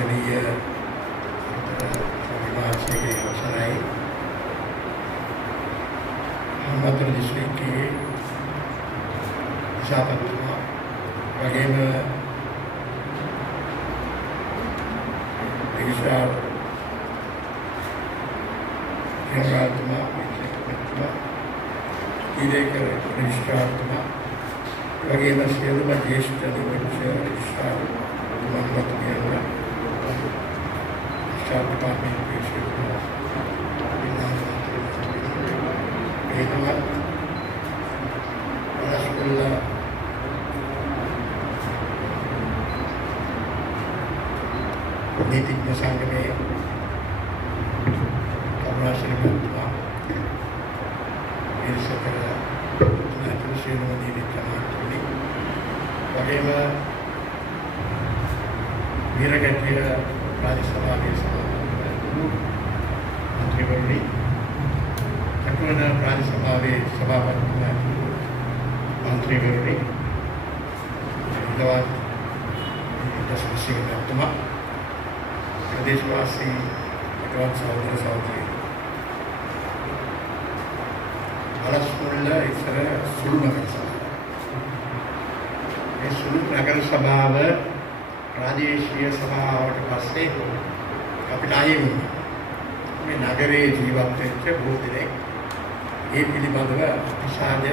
पूजनीय स्वामी अवसराई मध्य डिस्ट्रिक्ट की विशाखपट्टनम वगैरह registrar generaltuma direkar registrartuma वगैरह सियलुम ज्येष्ठ अधिवक्ष registrar मंगतमेव registrar department पेशेवर विधान रसगुल्ला नीतिज्ञ संघ में कमला श्रीमंतमा श्रीमती विद्यमानी वगैरह वीरगढ़ राज्यसभा मंत्रिवर्ग कटुवन राज्यसभा सभापति मंत्रिवर्ग दत्तमा प्रदेशवासी भगवान सहोदर सहोदरी हलस्पुल्ल इतर सुलु नगर सभा ये सुलु नगर सभा प्रादेशिक सभाවට පස්සේ අපිට ආයේ මේ නගරයේ ජීවත් වෙච්ච බොහෝ දෙනෙක් ඒ පිළිබඳව විශාල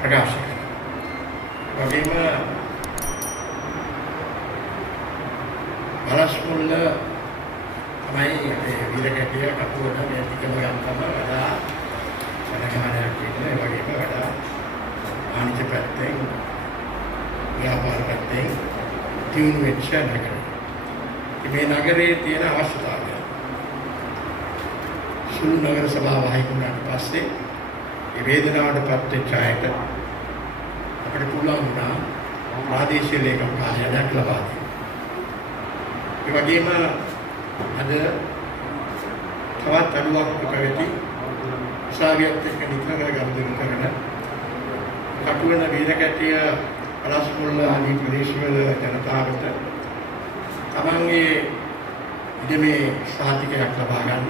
ප්‍රකාශ කරනවා. වගේම हलस्पुल्ल තමයි वीरगढ़ කටුවට මේ ටිකම ගන්නම වඩා සනගානයක් කියන්නේ වගේම වඩා ආනිච්ච පැත්තෙන් ව්‍යාපාර පැත්තෙන් තියුණු වෙච්ච නගරය. මේ නගරයේ තියෙන අවශ්‍යතාවය සුළු නගර සභාව වහිකුණාට පස්සේ මේ වේදනාවටපත් වෙච්ච අයට අපිට පුළුවන් වුණා ප්‍රාදේශීය ලේකම් කාර්යාලයක් ලබා දෙන්න. ඒ වගේම අද තවත් අඩුවක් පැවති උසාවියත් එක්ක නිතර ගනුදෙනු කරන කටුවන වීරකැටිය හලස්මුල්ල ආදී ප්‍රදේශවල ජනතාවට තමන්ගේ ඉඩමේ සහතිකයක් ලබා ගන්න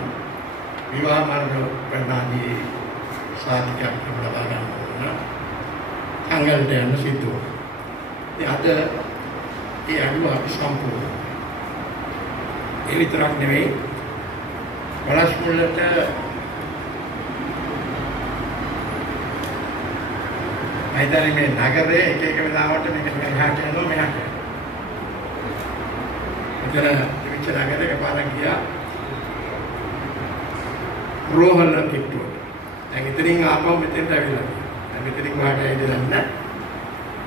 විවාහ මරණ ප්‍රණාදී සහතිකයක් ලබා ගන්න ඕන අංගල්ට යන සිද්ධ වුණා. ඉතින් අද ඒ අඩුව අපි සම්පූර්ණ ඒ විතරක් නෙවෙයි හලස්මුල්ලට මයිදානේ මේ නගරයේ එක එක වෙලාවට මේක එහාට යනවා මෙහාට යනවා. මෙතන තිබිච්ච නගරයක පාරක් ගියා රෝහල කිට්ටුවට. දැන් ඉතින් ආපහු මෙතෙන්ට ඇවිල්ලා. දැන් මෙතනින් වාට ඇවිල්ලා නැහැ.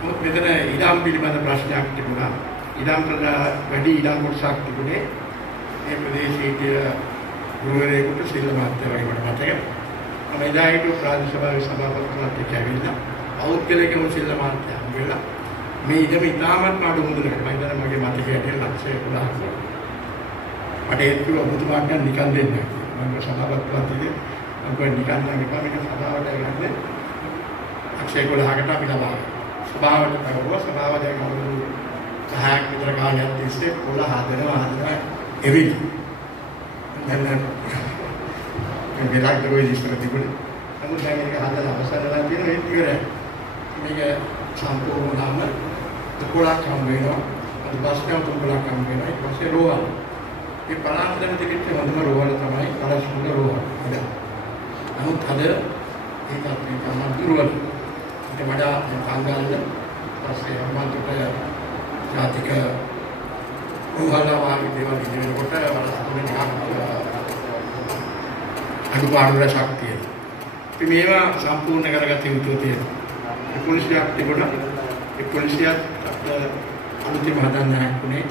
මොකද මෙතන ඉඩම් පිළිබඳ ප්‍රශ්නයක් තිබුණා. ඉඩම් වල වැඩි ඉඩම් කොටසක් තිබුණේ මේ ප්‍රදේශීය ගුරුවරයෙකුට සිල්ල මාත්‍ය වගේ මට මතකයි. මම එදා හිටපු ප්‍රාදේශීය සභාවේ සභාපතිතුමාත් එක්ක ඇවිල්ලා අවුත්කලේකම සිල්ල මාත්‍ය හම්බෙලා මේ ඉඩම ඉතාමත් අඩු මුදලකට මම හිතන්නේ මගේ මතකයේ ඇටියට ලක්ෂය 11ක්. මට ඒක කිව්වා ඔබතුමාට නිකන් දෙන්න. මම සභාපතිතුමාත් ඉතින් මම නිකන් නම් එපා මේක සභාවට ගන්න. ලක්ෂය 11කට අපි ලබා සභාවට කරවුවා. සභාව දැන් අවුරුදු 10ක් විතර කාලයක් තිස්සේ පොළ හදනවා එවිලි. දැන් මේක ගොඩේ ඉස්සර තිබුණේ. නමුත් දැන් මේක හදලා අවසන්ලා තියෙනවා ඒක ඉවරයි. මේක සම්පූර්ණ වුණාම 11ක් හම් වෙනවා. අද බස් කම් 11ක් හම් වෙනවා. ඊට පස්සේ රෝහල්. මේ පලාන්තරෙන් තිබිච්ච හොඳම රෝහල තමයි හලස්මුල්ල රෝහල. නමුත් අද ඒකත් තමයි දුර්වල. ඒක වඩා කාංගාලද පස්සේ අම්මාට ජාතික රෝහල වාගේ දේවල් ඉදිරියට හලස්මුල්ල නිකන් අනුපාඩු රසක් තියෙනවා. ඉතින් මේවා සම්පූර්ණ කරගත යුතු තියෙනවා. ඒ පොලිසියක් තිබුණා. ඒ පොලිසියත් අලුතින් හදන්න හැකුනේ.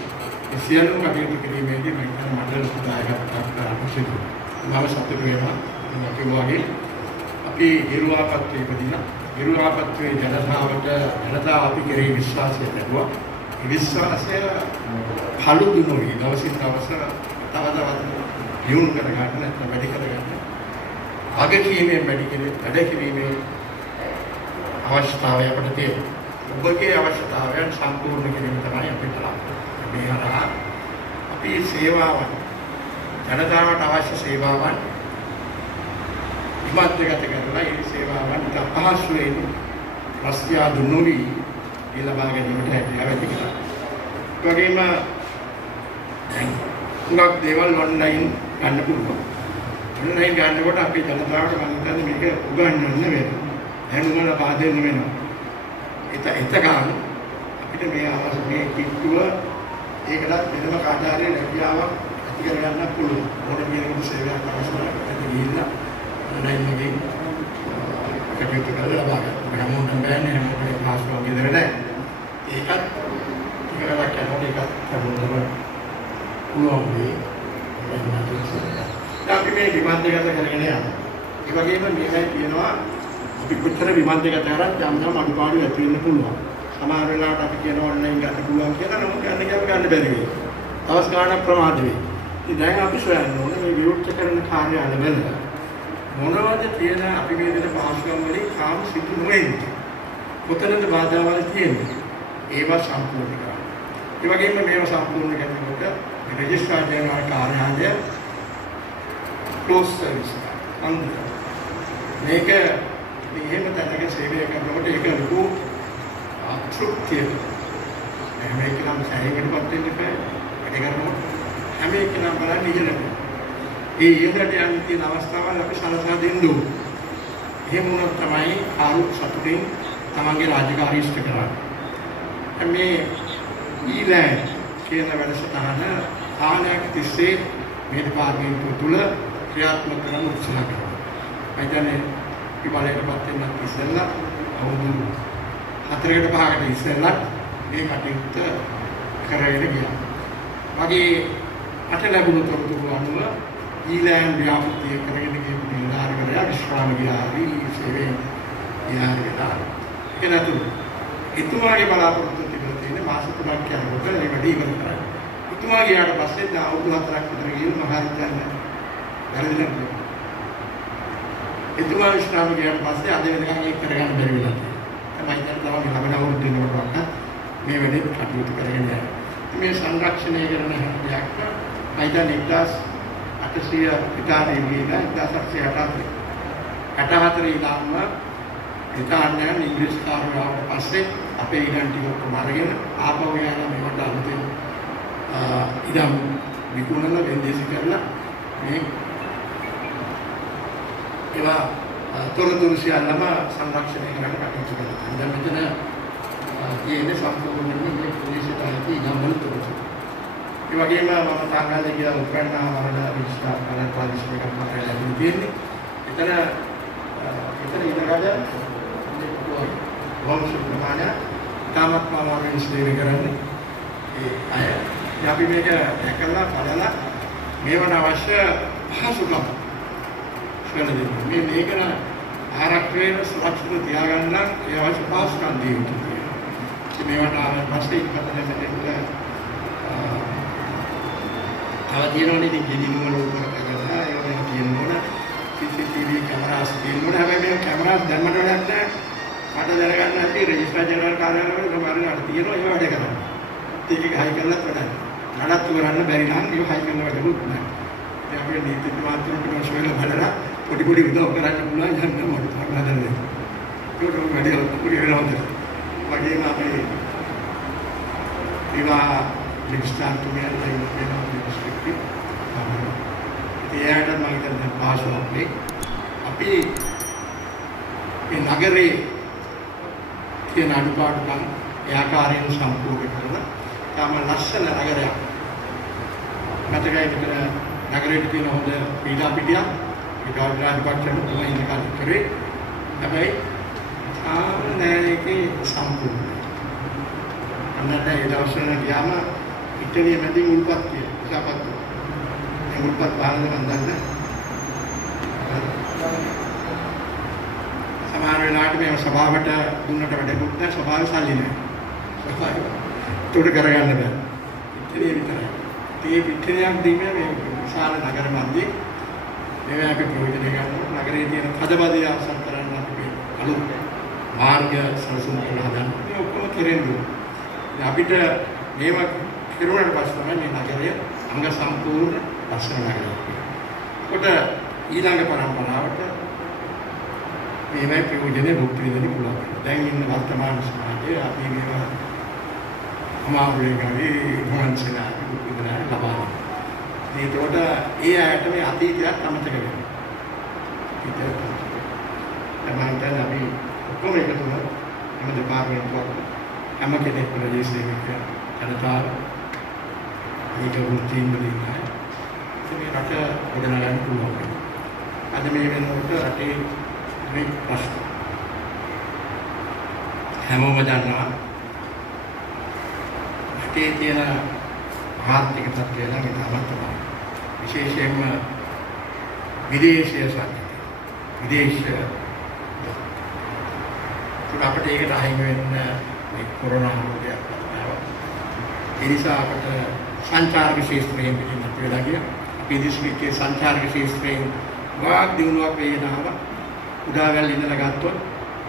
ඒ සියලුම කටයුතු කිරීමේදී මම හිතන මට ලොකු දායකත්වයක් ගන්න සිදුවුණා. මම සතුටු වෙනවා. මම කිව්වාගේ අපි හිරුවාපත්‍රයේ ඉපදිනා හිරුවාපත්‍රයේ ජනතාව අපි කෙරෙහි විශ්වාසය ලැබුවා. ඒ විශ්වාසය පළුදු නොවි දවසින් දවස තව තවත් දියුණු කරගන්න නැත්නම් වැඩි කරගන්න අගකීමේ වැඩ කිරීමේ අවශ්‍යතාවය අපිට තියෙනවා. ඔබගේ අවශ්‍යතාවයන් සම්පූර්ණ කිරීම තමයි අපේ බලාපොරොත්තු. මේ හරහා අපි සේවාවන් ජනතාවට අවශ්‍ය සේවාවන් විමර්ශනගත කරලා ඒ සේවාවන් අපහසුයෙන් රස්තියාදු නොවි ලබා ගැනීමට හැකියාව තිබෙනවා. ඒ වගේම උගක් දේවල් ඔන්ලයින් ගන්න පුළුවන්. ඔන්ලයින් ගන්නකොට අපි ජනතාවට මම හිතන්නේ මේක උගන්වන්න වෙනවා. දැනුම ලබා දෙන්න වෙනවා. එතකන් අපිට මේ අවශ්‍ය මේ කිට්ටුව ඒකලත් වෙනම කාර්යාලයේ ලැබියාවක් ඇති කරගන්න පුළුවන්. ඕන කෙනෙකුට සේවයක් අවශ්‍ය නැහැ. ගිහිල්ලා ඔන්ලයින් එකෙන් කටයුතු කරලා ලබා ගන්න. හැමෝටම බෑනේ හැමෝටම පාස්වර්ඩ් ගෙදර නැහැ. ඒකත් ඉවරක් කරනකොට ඒකත් කරනවා. පුළුවන් වෙයි. අපි මේ විමර්ශනගත කරගෙන යනවා. ඒ වගේම මේකයි කියනවා අපි කොතර විමර්ශනගත කරත් යම් යම් අඩුපාඩු ඇති වෙන්න පුළුවන්. සමහර වෙලාවට අපි කියන ඔන්ලයින් ගන්න පුළුවන් කියලා නමුත් ගන්න ගියාම ගන්න බැරි වෙයි. තවස් ගානක් ප්‍රමාද වෙයි. ඉතින් දැන් අපි සොයන්න ඕනේ මේ විවෘත කරන කාර්යාල වල මොනවද තියෙන අපි මේ දෙන පහසුකම් වලින් කාම සිදු නොවෙන්නේ. කොතනද බාධාවල් තියෙන්නේ? ඒවා සම්පූර්ණ කරන්න. ඒ වගේම මේවා සම්පූර්ණ කරනකොට රෙජිස්ට්‍රාර් ජනරල් කාර්යාලය ක්ලෝස් සර්විස් අන්ත මේක එහෙම තැනක සේවය කරනකොට ඒක ලොකු අතෘප්තියක්. හැම එකම සෑහීමකටපත් වෙන්න බෑ. ඒක කරනකොට හැම එකම බලන්න ඉහළට. ඒ ඉහළට යන තියෙන අවස්ථාවල් අපි සලසා දෙන්න ඕනේ. එහෙම වුණොත් තමයි ආරු සතුටින් තමන්ගේ රාජකාරී ඉෂ්ට කරන්නේ. මේ ඊළඟ කියන වැඩසටහන ආනයක් තිස්සේ මේ දෙපාර්තමේන්තුව තුළ ක්‍රියාත්මක කරන්න උත්සාහ කරනවා. මයිදනේ විභාගයටපත් වෙනත් ඉස්සෙල්ලා අවුරුදු 4කට 5කට ඉස්සෙල්ලා මේ කටයුත්ත කරගෙන ගියා. මගේ අට ලැබුණු තොරතුරු අනුව ඊළඟ ව්‍යාපෘතිය කරගෙන ගිය නිලධාරිවරයා විශ්‍රාම ගියාරි සේවයෙන් ගියාරිලා එනතු එතුමාගේ බලාපොරොත්තු තිබුණ තියෙන මාස 3ක් යනකොට මේ වැඩි ඉවර කරා. එතුමා ගියාට පස්සේ දැන් අවුරුදු 4ක් විතර ගිහින් මහාවිද්‍යාලය වැරදිලා එතුමා විශ්‍රාම ගියාට පස්සේ අද වෙනකන් ඒක කරගන්න බැරි වෙලා තියෙනවා. තමයි දැන් තමයි ලබන අවුරුදු වෙනකොට මේ වැඩේ කටයුතු කරගෙන යනවා. මේ සංරක්ෂණය කරන හැටියක් අයිදන් 1800 පිටාරේ ගිහිලා 1864 ඉඳන්ම ඉතාලියන් ඉංග්‍රීසි කාර්යාලයට පස්සේ අපේ ඉඩම් ටික ඔක්කොම අරගෙන ආපහු යනවා මේකට අලුතෙන් ඉඩම් විකුණලා වෙන්දේසි කරලා මේ ඒවා තොරතුරු සියල්ලම සංරක්ෂණය කරන්න කටයුතු කරනවා. දැන් මෙතන තියෙන්නේ සම්පූර්ණයෙන්ම මේ පොලිසියට අයිති ඉඩම් වල තොරතුරු. ඒ වගේම මම තාංගාලේ කියලා උත්කන්නා වරණ විශ්වාස කරන ප්‍රදේශයක මාතෘකාවක් තියෙන්නේ. එතන ඉඳගඩ වංශ ප්‍රමාණය තාමත් මාමාවෙන් ස්ථිර කරන්නේ. ඒ අය අපි මේක දැකලා බලලා මේවට අවශ්‍ය පහසුකම් මේකන ආරක්ෂණය සුරක්ෂිත තියාගන්න ඒ අවශ්‍ය පහසුකම් දී යුතුයි. මේවට ආවම පස්සේ ඉක්මනට මෙතෙන්ට අවදීනෝනේ දිගිනුවල උපර කරලා ඒ වගේ කියනවනේ CCTV කැමරාස් තියෙනවා. හැබැයි මේ කැමරාස් දැම්මට වැඩක් නැහැ. මට දැනගන්න ඇති රෙජිස්ට්‍රාර් ජනරල් කාර්යාලවල සමහරවිට තියෙනවා ඒව වැඩ කරන්නේ. ඒක හයි කරලත් වැඩක්. නඩත්තු කරන්න බැරි නම් ඒව හයි කරන වැඩකුත් නැහැ. ඒ අපේ නීති මාත්‍රකට මොසෙල බලලා පොඩි පොඩි උදව් කරන්න පුළුවන් යන්න මොකද හදන්නේ. ඒක වැඩි පුරි වෙනවද? වගේම අපේ ඒවා ලිස්ට්‍රාන් තුමියන් දෙනවා ඩිස්ට්‍රික්ට් ඒකට මම හිතන්නේ පාසලක් අපි මේ නගරේ තියෙන අඩුපාඩුකම් ඒ ආකාරයෙන් සම්පූර්ණ කරලා තම ලස්සන නගරයක් මතකයි මෙතන නගරයේ තියෙන හොඳ පීඩා පිටියක් ඒ ගාල්රාජපක්ෂම තමයි ඉඳලා කරේ හැබැයි ආනෑකේ සම්පූර්ණ අන්නත ඒ දවස්වල ගියාම ඉටලිය මැදින් උල්පත් කියලා ඉස්සපත් උල්පත් බාහිර වන්දන්න සමහර වෙලාවට මේ සභාවට දුන්නට වැඩකුත් නැහැ සභාවේ සල්ලි නැහැ සභාව උඩ කරගන්න බෑ ඉතින් විතරයි මේ පිටිනියක් දීමේ මේ විශාල නගර මැදේ මේ අපි ප්‍රයෝජන ගන්නවා නගරයේ තියෙන කඩබදිය අවසන් කරන්න අපි අලුත් මාර්ග සලසුම් කරලා හදන්න මේ ඔක්කොම කෙරෙන්නේ අපිට මේවා පිරුණාට පස්සේ තමයි මේ නගරය අංග සම්පූර්ණ ලස්සන නගරයක් වෙන්නේ. කොට ඊළඟ පරම්පරාවට මේවයි ප්‍රයෝජනෙ රූප විඳින්න පුළුවන්. දැන් ඉන්න වර්තමාන සමාජයේ අපි මේවා අමාරුවේ ගාවේ වහන්සේලා විඳින ලබනවා. ඒකට ඒ අයට මේ අතීතයත් අමතක වෙනවා. තමන්ට අපි ඔක්කොම එකතු වෙලා හැම දෙපාර්තමේන්තුවක් හැම කෙනෙක් ප්‍රදේශයක කරතාව ඒක වෘත්තීන් වලින් නැහැ. මේ රට ගොඩනගන්න පුළුවන්. අද මේ වෙනකොට රටේ මේ ප්‍රශ්න හැමෝම දන්නවා. රටේ තියෙන ආර්ථික තත්ත්වය නම් ඉතාමත් තමයි. විශේෂයෙන්ම විදේශීය සංකේත. විදේශීය අපිට ඒකට අහිමි වෙන්න මේ කොරෝනා රෝගයක් ආවා. ඒ නිසා අපිට සංචාරක ශාස්ත්‍රයෙන් පිටින් වෙලා ගියා. අපි දිස්ත්‍රික්කයේ සංචාරක ශාස්ත්‍රයෙන් වාග් දිනුවක් වේනවා. උදාවැල් ඉඳලා ගත්තොත්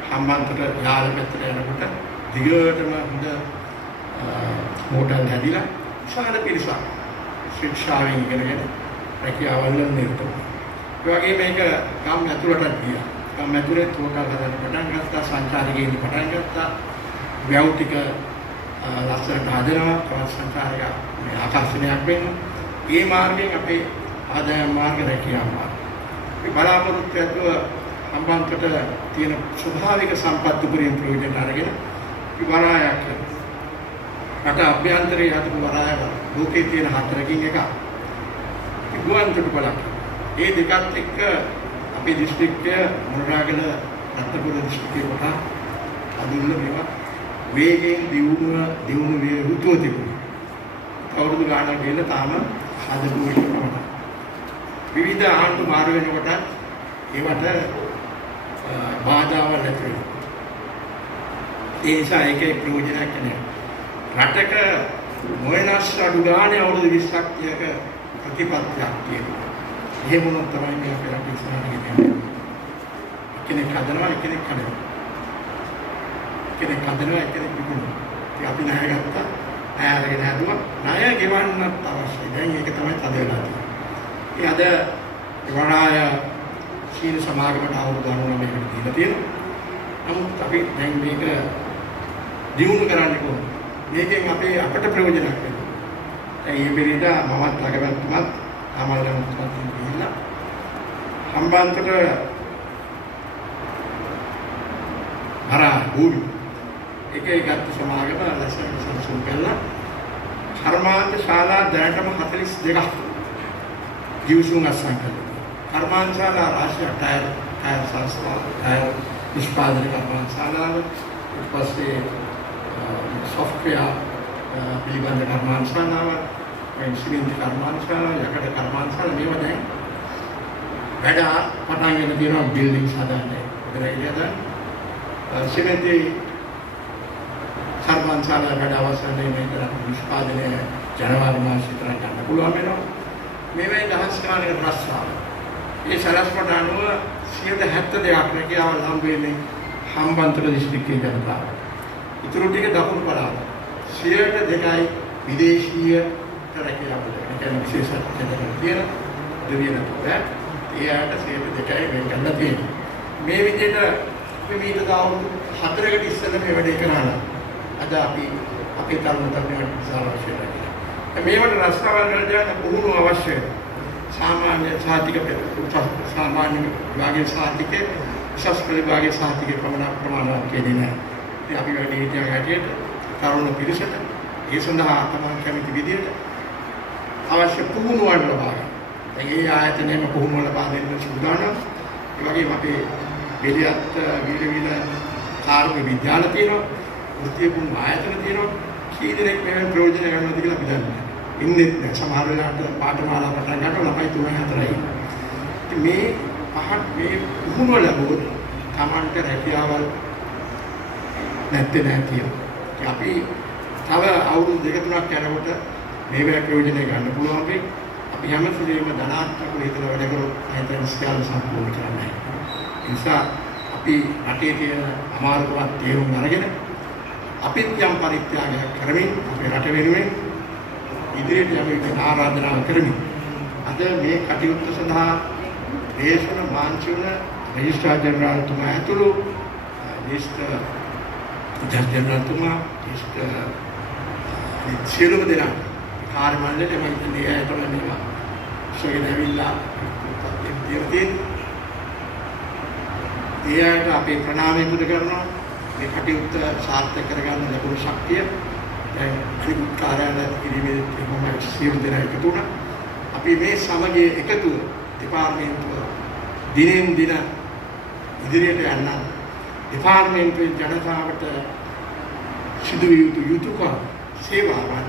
හම්බන්තොට යාල පැත්තට යනකොට දිගටම හොඳ හෝටල් හැදිලා විශාල පිරිසක් ශික්ෂාවෙන් ඉගෙනගෙන රැකියාවල් වල නිරත වුණා. ඒ වගේ මේක ගම් ඇතුළටත් ගියා. ගම් ඇතුලේ තෝකල් හදන්න පටන් ගත්තා, සංචාරකයන් පටන් ගත්තා. වැව් ටික ලස්සනට හදනවා, තවත් සංචාරක මේ ආකර්ෂණයක් වෙන්න. මේ මාර්ගයෙන් අපේ ආදායම් මාර්ග රැකියාව මාර්ග. මේ බලාපොරොත්තු ඇතුව හම්බන්තොට තියෙන ස්වභාවික සම්පත් උපරිම ප්‍රයෝජන අරගෙන වරායක් රට අභ්‍යන්තරයේ හදපු වරාය ලෝකයේ තියෙන හතරකින් එකක්. ගුවන් තොටුපළක්. ඒ දෙකත් එක්ක අපේ දිස්ත්‍රික්කය මොනරාගල රත්නපුර දිස්ත්‍රික්කේ කොට අදින්න මේවා වේගයෙන් දියුණු වේ යුතුව තිබුණා. අවුරුදු ගානක් ගිහලා තාම හදපු එක තමයි. විවිධ ආණ්ඩු මාරු වෙනකොට ඒවට බාධාවල් ඇති වෙනවා. ඒ නිසා ඒකේ ප්‍රයෝජනයක් නැහැ. රටක මොයනස් අඩු ගානේ අවුරුදු 20ක් 30ක ප්‍රතිපත්තියක් තියෙනවා. එහෙම වුණොත් තමයි මේ අපේ රට ඉස්සරහට ගෙනියන්නේ. කෙනෙක් හදනවා, කෙනෙක් කඩනවා. කෙනෙක් හදනවා, කෙනෙක් විකුණනවා. ඉතින් අපි ණය ගත්තා, ණය අරගෙන හැදුවා. ණය ගෙවන්නත් අවශ්‍යයි. දැන් ඒක තමයි තද වෙලා තියෙන්නේ. අද වරාය සීල සමාගමට අවුරුදු 99කට දීලා තියෙනවා. නමුත් අපි දැන් මේක දියුණු කරන්න ඕනේ. මේකෙන් අපට ප්‍රයෝජනයක් වෙනවා. දැන් මේ පෙරේද මමත් ළඟවත් ආමල්ලන්ට ගිහිල්ලා හම්බන්තොට හරහා භූමි එකේ ගත්ත සමාගම ලස්සන සම්සුන් කළා. කර්මාන්ත ශාලා දැනටම 42ක් ජීවසුන් අස්සන් කළා. කර්මාන්ත ශාලා රාශියක් ටයර් සංස්ථා ටයර් නිෂ්පාදනය කර්මාන්ත ශාලාව ඊට පස්සේ software පිළිබඳ කර්මාන්ත ශාලාව සිමෙන්ති කර්මාන්ත ශාලාව යකඩ කර්මාන්ත ශාලාව මේවා දැන් වැඩ පටන් ගෙන තියෙනවා බිල්ඩින්ග්ස් හදන්නේ. ඒකද සිමෙන්ති කර්මාන්ත ශාලාව වැඩ අවසන්නේ මේක නිෂ්පාදනය ජනවාරි මාසෙ විතර ගන්න පුළුවන් වෙනවා. මේවෙන් දහස් ගානක රස්සාව. මේ සලස්මට අනුව 172ක් රැකියාවල් හම්බ වෙන්නේ හම්බන්තොට දිස්ත්‍රික්කයේ ජනතාවට. ඉතුරු ටික දකුණු පළාත. 2% විදේශීය රැකියාවල්. ඒ කියන්නේ විශේෂඥ කියන දෙවියන්ට ඒ ආයත 2% වෙන් කරලා තියෙනවා. මේ විදිහට අපි මීට අවුරුදු 4කට ඉස්සෙල්ලා මේ වැඩේ කරලා අද අපි අපේ තරුණ තරුණියන්ට විශාල අවශ්‍යතාවයක්. මේවට රස්සාවල් වලට යන පුහුණුව අවශ්‍යයි. සාමාන්‍ය සාහිත්‍ය සාමාන්‍ය විභාගයේ සාහිත්‍ය විශේෂ විභාගයේ සාහිත්‍ය ප්‍රමාණවත් කියන්නේ නැහැ. ඉතින් අපි වැඩි හිටියන් හැටියට තරුණ පිරිසට ඒ සඳහා තමන් කැමති විදිහට අවශ්‍ය පුහුණුවන් ලබා ගන්න. ඒ ආයතනයේම පුහුණුව ලබා දෙන්න සූදානම්. ඒ වගේම අපේ බෙලියත් විවිධ කාර්මික විද්‍යාල තියෙනවා. වෘත්තීය පුහුණු ආයතන තියෙනවා. කී දෙනෙක් මේවෙන් ප්‍රයෝජන ගන්නවද කියලා අපි දන්නේ නැහැ. ඉන්නේ සමහර වෙලාවට පාඨමාලා පටන් ගන්නකොට ළමයි 3-4යි. ඉතින් මේ පහක් මේ පුහුණුව ලැබුවොත් Tamanට රැකියාවල් නැත්තේ නැහැ කියලා. අපි තව අවුරුදු 2-3ක් යනකොට මේවා ප්‍රයෝජනෙ ගන්න පුළුවන් වෙයි. අපි හැමතිස්සෙම ධනාත්මකව හිතලා වැඩ කරොත් හිතන ස්කේල් සම්පූර්ණ කරන්නේ නැහැ. ඒ නිසා අපි රටේ තියෙන අමාරුකම් තේරුම් අරගෙන අපිත් යම් පරිත්‍යාගයක් කරමින් අපේ රට වෙනුවෙන් ඉදිරියට යමින් ආරාධනා කරමි. අද මේ කටයුත්ත සඳහා දේශන මාංශුන රෙජිස්ට්‍රාර් ජෙනරාල්තුමා ඇතුළු ජනරාල්තුමා සියලුම දෙනා කාර්ය මණ්ඩලයට මම ඉන්නේ ඇයටම මේවා සොයන ඇවිල්ලා එයාට අපේ ප්‍රණාමය පුද කරනවා. මේ කටයුත්ත සාර්ථක කරගන්න ලැබුණු ශක්තිය දැන් ක්‍රිකට් කාර්යාලය ඉදිරියේ මම සියලු දෙනා එකතු වුණා. අපි මේ සමගිය එකතුව දෙපාර්තමේන්තුව දිනෙන් දින ඉදිරියට යන්න දෙපාර්තමේන්තුවේ ජනතාවට සිදුවිය යුතු යුතුයකම් සේවාවන්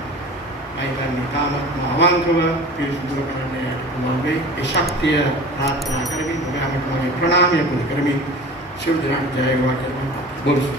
මම තාමත් අවංකව පිළිසුදු කරන්නේ පුළුවන් වෙයි. ඒ ශක්තිය ප්‍රාර්ථනා කරමින් ඔබ හැමෝටම ප්‍රණාමය පුද කරමින් සියලු දෙනාට ජය වේවා කියලා බොරුසු